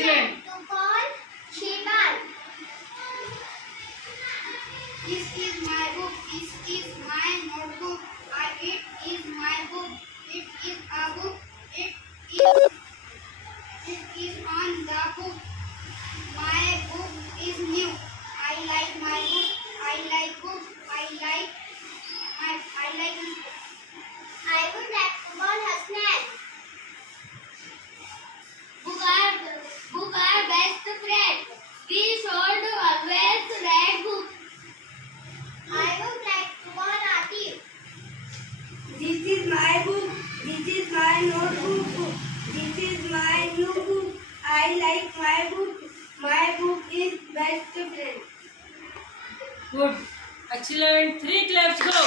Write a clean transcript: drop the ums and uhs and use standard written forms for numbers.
Excellent. To call Shemal. This is my book. This is my notebook. It is my book. It is a book. It is on the book. My book is new. I like my book. I like book. I like this book. I would like to call Hasnan. Book are best friend. We should always read book. I would like to call Atif. This is my book. This is my notebook. This is my new book. I like my book. My book is best friend. Good. Excellent. 3 claps go.